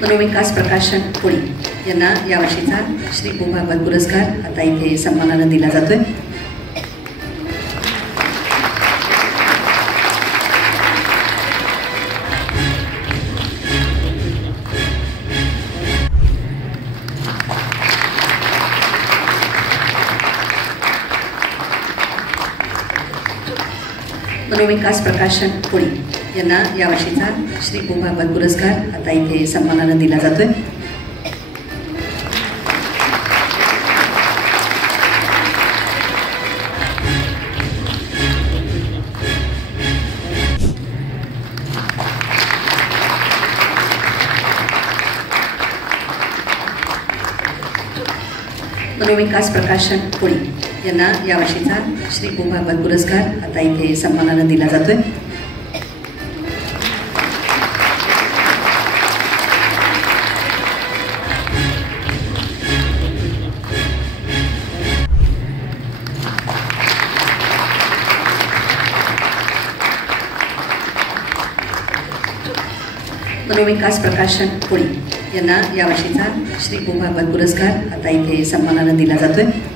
मनोविकास प्रकाशन पुणे यांना यावर्षीचा श्री पु भागवत पुरस्कार आता इथे सन्मानाने दिला जातोय। मनोविकास प्रकाशन पुणे यांना यावर्षीचा श्री पु भागवत पुरस्कार आता इथे सन्मानाने दिला जातोय। मनोविकास प्रकाशन पुणे यांना यावर्षीचा श्री पु भागवत पुरस्कार आता इथे सन्मानाने दिला जातोय। मनोविकास प्रकाशन पुणे यांना यावर्षीचा श्री पु भागवत पुरस्कार आता इथे सन्मानाने दिला जातोय।